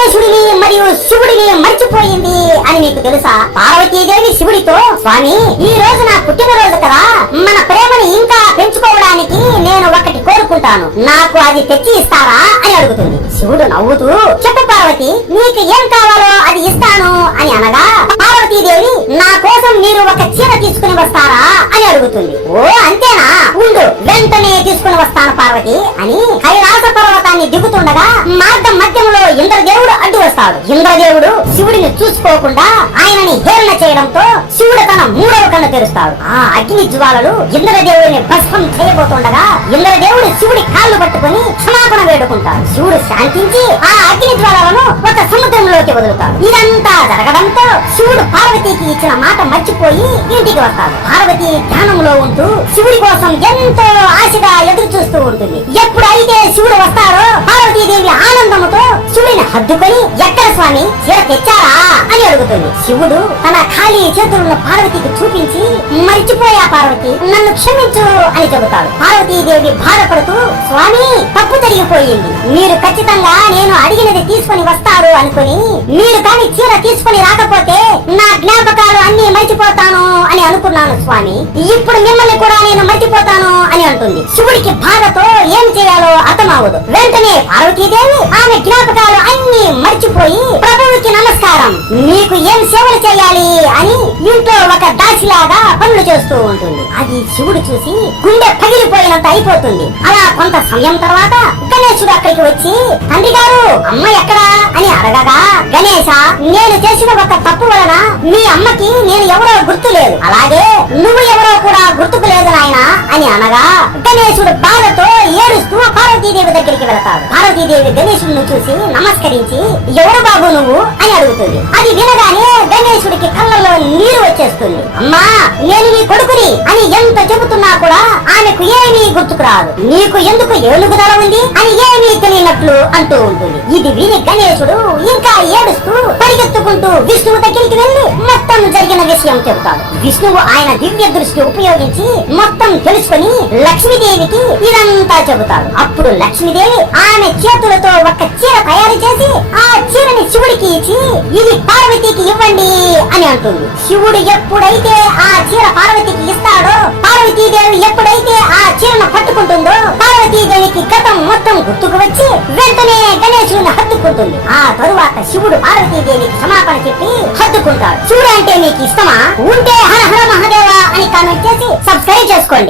గణేశుడిని మరియు శివుడిని మర్చిపోయింది అని మీకు తెలుసా? పార్వతీదేవి శివుడితో, స్వామి ఈ రోజు నా పుట్టినరోజు కదా, మన ప్రేమని ఇంకా పెంచుకోవడానికి నేను ఒకటి కోరుకుంటాను, నాకు అది తెచ్చి ఇస్తారా అని అడుగుతుంది. శివుడు నవ్వుతూ, చెప్పు పార్వతి, నీకు ఏం కావాలో అది ఇస్తాను అని అనగా, పార్వతీదేవి నా కోసం మీరు ఒక చీర తీసుకుని వస్తారా అని అడుగుతుంది. ఓ అంతేనా, ఉండు వెంటనే తీసుకుని వస్తాను పార్వతి అని కైలాస పర్వతాన్ని దిగుతుండగా మార్గం మధ్యంలో ఇంద్రదేవుడు అడ్డు వస్తాడు. ఇంద్రదేవుడు శివుడిని చూసుకోకుండా ఆయనని హేళన చేయడంతో శివుడు తన మూడవ కన్ను తెరుస్తాడు. ఆ అగ్ని జ్వాలలు ఇంద్రదేవుడిని భస్మం చేయబోతుండగా ఇంద్రదేవుడు శివుడి కాళ్ళు పట్టుకుని క్షమాపణ వేడుకుంటాడు. శివుడు శాంతించి ఆ అగ్ని జ్వాలలను ఒక సముద్రంలోకి వదులుతాడు. ఇదంతా జరగడంతో శివుడు పార్వతికి ఇచ్చిన మాట మర్చిపోయి ఇంటికి వస్తాడు. పార్వతి ధ్యానంలో ఉంటూ శివుడి కోసం ఎంతో ఆశగా ఎదురు చూస్తూ ఉంటుంది. ఎప్పుడైతే శివుడు వస్తాడో పార్వతీదేవి ఆనందముతో శివుడిని హద్దుకొని, ఎక్కడ స్వామి చీర తెచ్చారా అని అడుగుతుంది. శివుడు తన ఖాళీ చేతులను పార్వతికి చూపించి, మర్చిపోయా పార్వతి, నన్ను క్షమించు అని చెబుతాడు. పార్వతీదేవి బాధపడుతూ, స్వామి తప్పు జరిగిపోయింది, మీరు ఖచ్చితంగా నేను అడిగినది తీసుకొని వస్తారు అనుకుని మీరు కానీ చీర తీసుకొని రాకపోతే నా జ్ఞాపకాలు అన్ని మర్చిపోతాను అని అనుకున్నాను స్వామి, ఇప్పుడు మిమ్మల్ని కూడా నేను మర్చిపోతాను అని అంటుంది. శివుడికి బాధతో ఏం చేయాలో అర్థమవదు. వెంటనే పార్వతీదేవి ఆమె జ్ఞాపకాలు అన్ని మర్చిపోయి, ప్రభువుకి నమస్కారం, మీకు ఏం సేవలు చేయాలి అని ఇంట్లో ఒక దాసిలాగా పనులు చేస్తూ ఉంటుంది. అది శివుడు చూసి గుండె పగిలిపోయినంత అయిపోతుంది. అలా కొంత సమయం తర్వాత గణేశుడు అక్కడికి వచ్చి, తండ్రి గారు అమ్మ ఎక్కడా అని అడగగా, గణేశ నేను చేసిన ఒక తప్పు వలన మీ అమ్మకి నేను ఎవరో గుర్తు లేదు, అలాగే నువ్వు ఎవరో కూడా గుర్తుకు లేదు నాయనా అని అనగా, గణేశుడు బాధతో ఏడుస్తూ పార్వతీదేవి దగ్గరికి వెళతాడు. పార్వతీదేవి గణేశుడిని చూసి నమస్కరించి, ఎవరు బాబు నువ్వు అని అడుగుతుంది. అది వినగానే గణేశుడికి కళ్ళలో నీరు వచ్చేస్తుంది. అమ్మా నేను నీ కొడుకుని అని ఎంత చెబుతున్నా కూడా ఆమెకు ఏమీ గుర్తుకు రాదు. నీకు ఎందుకు ఏనుగుదల ఉంది అని ఏమీ తెలియనట్లు అంటూ ఉంటుంది. ఇది విని గణేశుడు ఇంకా ఏడుస్తూ పరిగెత్తుకుంటూ విష్ణువు దగ్గరికి వెళ్లి మొత్తం జరిగిన విషయం చెబుతాడు. విష్ణువు ఆయన దివ్య దృష్టి ఉపయోగించి మొత్తం తెలుసుకొని లక్ష్మీదేవికి ఇదంతా చెబుతాడు. అప్పుడు లక్ష్మీదేవి ఆమె చేతులతో ఒక చీర తయారు చేసి ఆ చీరని శివుడికి ఇచ్చి, ఇది పార్వతికి ఇవ్వండి అని అంటుంది. శివుడు ఎప్పుడైతే ఆ చీర పార్వతికి ఇస్తాడో, పార్వతీదేవి ఎప్పుడైతే ఆ చీరను పట్టుకుంటుందో పార్వతీదేవికి గతం మొత్తం గుర్తుకు వచ్చి వెంటనే గణేశుడిని హత్తుకుంటుంది. ఆ తరువాత శివుడు పార్వతీదేవికి క్షమాపణ చెప్పి హత్తుకుంటాడు. శివుడు అంటే మీకు ఇష్టమా? ఉంటే హర హర మహాదేవ అని కామెంట్ చేసి సబ్స్క్రైబ్ చేసుకోండి.